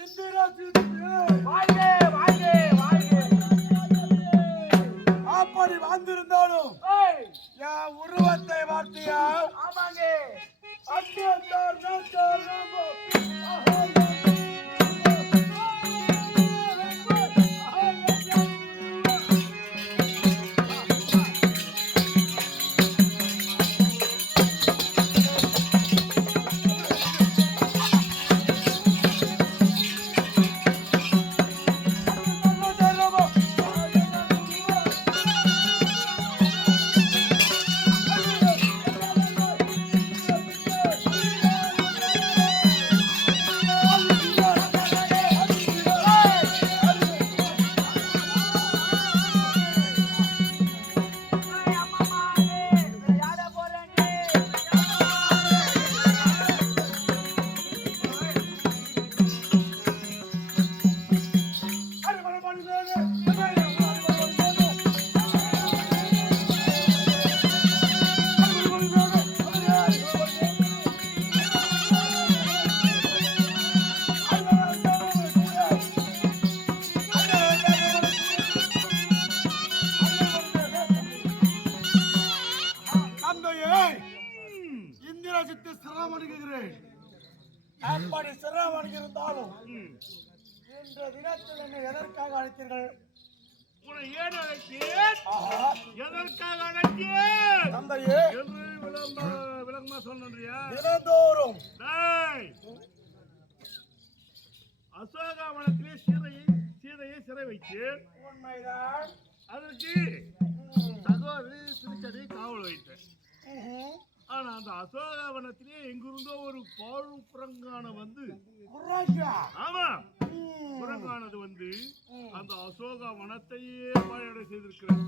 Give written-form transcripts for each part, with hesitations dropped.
இந்திரா சித்து வாழ்க வாழ்க வாழ்க. அப்படி வந்திருந்தாலும் என் உருவத்தை வார்த்தையா? ஆமாங்க. அத்தியார் நாட்டார் நாமோ அப்படி சிரமம் இருந்தாலும் இன்று தினத்தில் என்னை எதற்காக அழைத்தீர்கள்? உன்னை ஏன் அழைத்தேன்? எதற்காக அழைத்தேன்? தந்தையே விளக்கமா சொன்னியா? தினந்தோறும் அசோகாவனத்திலே சீதையை சிறை வைத்து உண்மைதான் அதற்கு சகோதரி திருச்சடி காவல் வைத்தேன். ஆனா அந்த அசோகாவனத்திலே எங்கிருந்தோ ஒரு பாழு புறங்கான வந்து ஆமா புறங்கானது வந்து அந்த அசோகாவனத்தையே பாழடை செய்திருக்கிறது.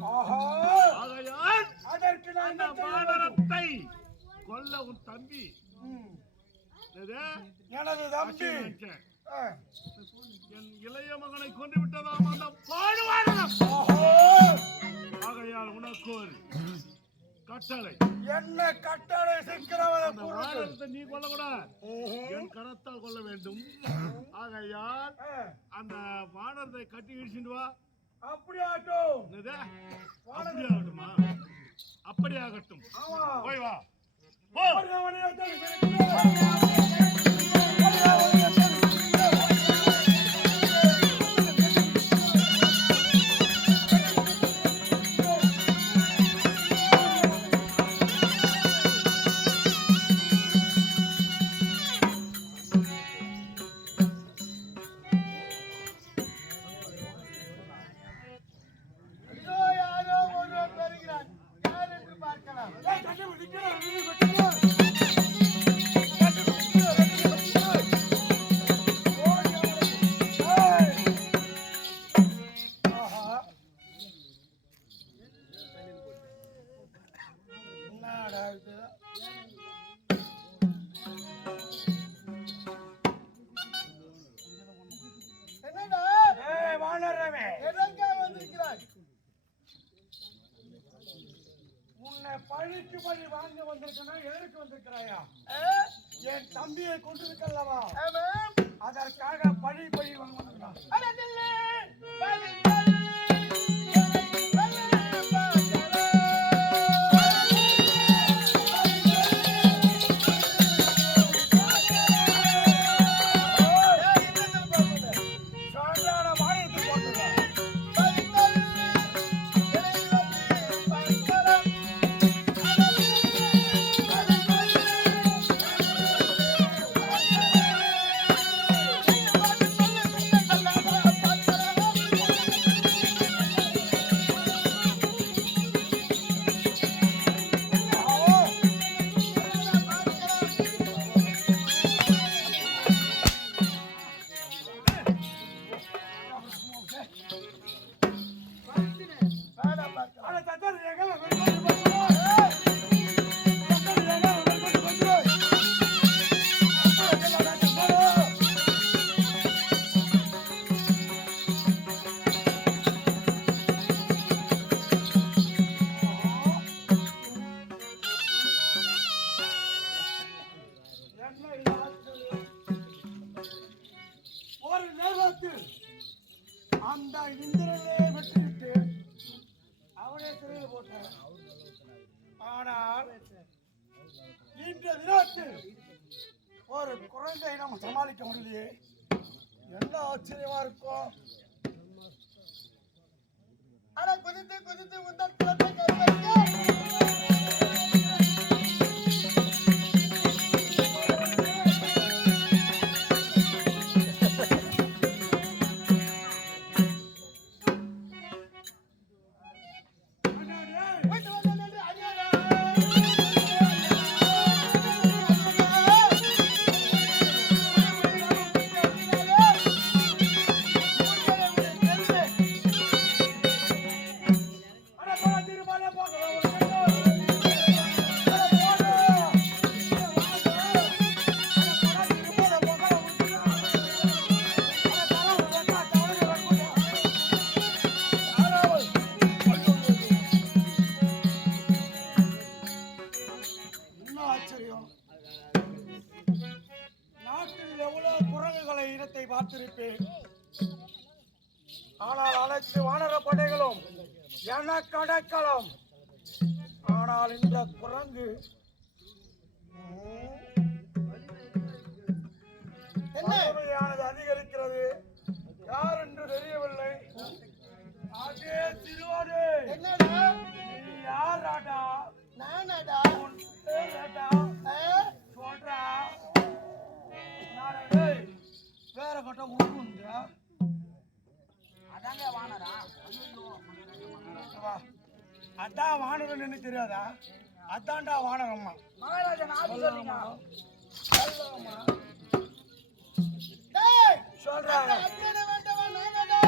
ஆகையால் அந்த வானரத்தை கொல்ல உன் தம்பி எனது தம்பி என் இளைய மகனை கொண்டு விட்டதாம் அந்த பாழு வானரம். ஆகையால் உனக்கு ஒரு கட்டளை. என்ன கட்டளை? வானரத்தை நீ கொல்லக்கூடாது, என் கரத்தால் கொல்ல வேண்டும். ஆகையால் அந்த வானரத்தை கட்டி இடிச்சுட்டு வா. அப்படியாகட்டும். அப்படியாகட்டுமா? அப்படியாகட்டும். போய் வா. பழிக்கு பழி வாங்க வந்திருக்கா? எதற்கு வந்திருக்கிறாயா? என் தம்பியை கொண்டிருக்கல்லவா, அதற்காக பழி பழி வாங்க வந்திருக்கான். அந்த இந்திரனே வெற்றிவிட்டு அவனே சிறையில் போட்டான். ஆனால் இன்றைய தினத்தில் ஒரு குழந்தை நம்ம சமாளிக்க முடியலையே. என்ன ஆச்சரியமா இருக்கும். ஆனா குதித்து குதித்து உந்தன் குலத்தை கருவறுக்க பார்த்திருப்பேன். ஆனால் அனைத்து வானர படைகளும் எனக்கு அடைக்கலம். ஆனால் இந்த குரங்கு என்னது அதிகரிக்கிறது. யார் என்று தெரியவில்லை. அதே சிறுவனே, என்னடா நீ யார் ராடா? நானடா சொல்றா. வேற கட்ட உருவுங்க. அதாங்க வானரா. அதான் வானரம் என்ன தெரியாதா? அதான்டா வானரம்மா. மகாராஜா நான் சொல்லுங்க. சொல்றாங்க. அத்தனை வேண்டவா நானடா.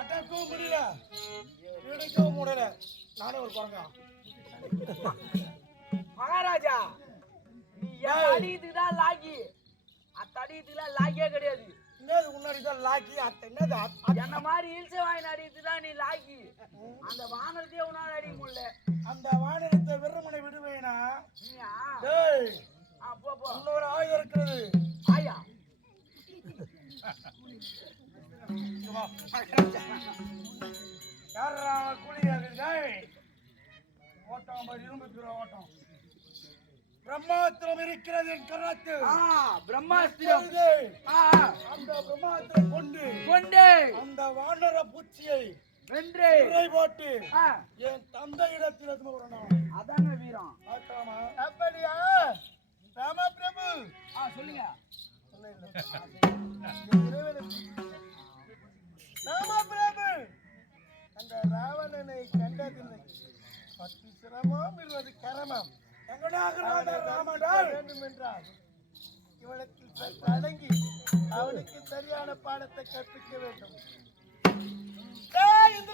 அடக்கவும் முடியல, இடிக்கவும் முடியல. நானே ஒரு குரங்கா. மகாராஜா, நீ அடிக்குதுதான் லாகி. அடிக்குதுலாம் லாகியே கிடையாது. என்னது முன்னாடிதான் லாக்கி? என்னது என்ன மாதிரி இல்ச வாங்கி அடிக்குதுதான் நீ லாகி. அந்த வானரத்தையே உன்னால அடிக்க முடியல. அந்த வானரத்தை வெறுமனை விடுவேனா? இன்னொரு ஆயுதம் இருக்கிறது. ஆயா யாரா கூலியாக ஓட்டம் இரும்பு ஓட்டம். பிரம்மாஸ்திரம் இருக்கிறது என் கரத்தில். பிரம்மாஸ்திரம். அந்த பிரம்மாஸ்திரம் கொண்டு அந்த வானர பூச்சியை வென்று போட்டு என் தந்தையிடத்தில் எதுவும் வரணும். அதாங்க வீரம். அப்படியா ராமா பிரபு? சொல்லுங்க. ராமா பிரபு, அந்த ராவணனை கண்டதில்லை. 10 சிரமம் 20 கரமம். வேண்டும் என்றால் இவனுக்கு அடங்கி அவனுக்கு சரியான பாடத்தை கற்பிக்க வேண்டும். கையில்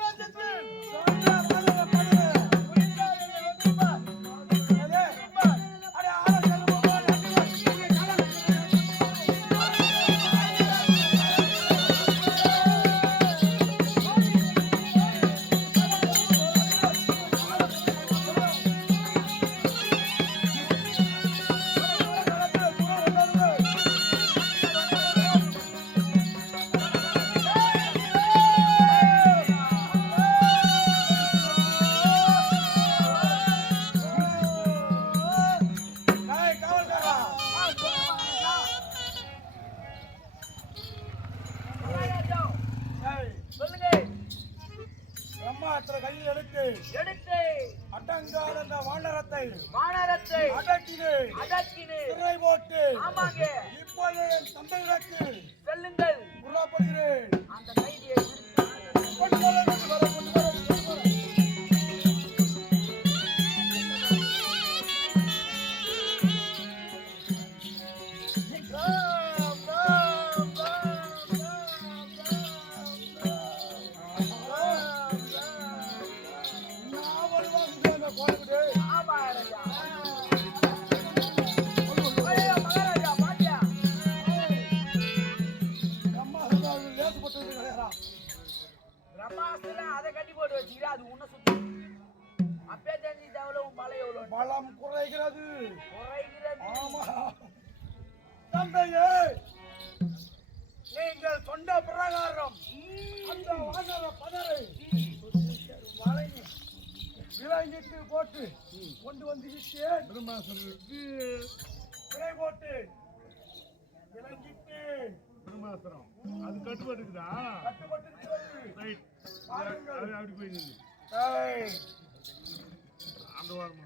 எடுத்து அடங்காத அந்த வானரத்தை அடக்கினே சிறை போட்டு இப்போது என் தந்தையிடத்தில் செல்லுங்கள். புறப்படுகிறேன். அந்த கைதியை பலம் குறைகிறது. குறைகிறது. ஆமா தந்தையே, நீங்கள் சொன்ன பிரகாரம் அந்த வானர பதரை வழங்கி விலங்கிட்டு போட்டு கொண்டு வந்து விட்டேன். பிரம்மாஸ்திரத்துக்கு விலை போட்டு விலங்கிட்டு பிரம்மாஸ்திரம் அது கட்டுப்பட்டுக்குதா? கட்டுப்பட்டிருக்கிறது. ரைட். பாருங்கள். அது அப்படி போய் நில்லு. ஏய், அந்த வாரம்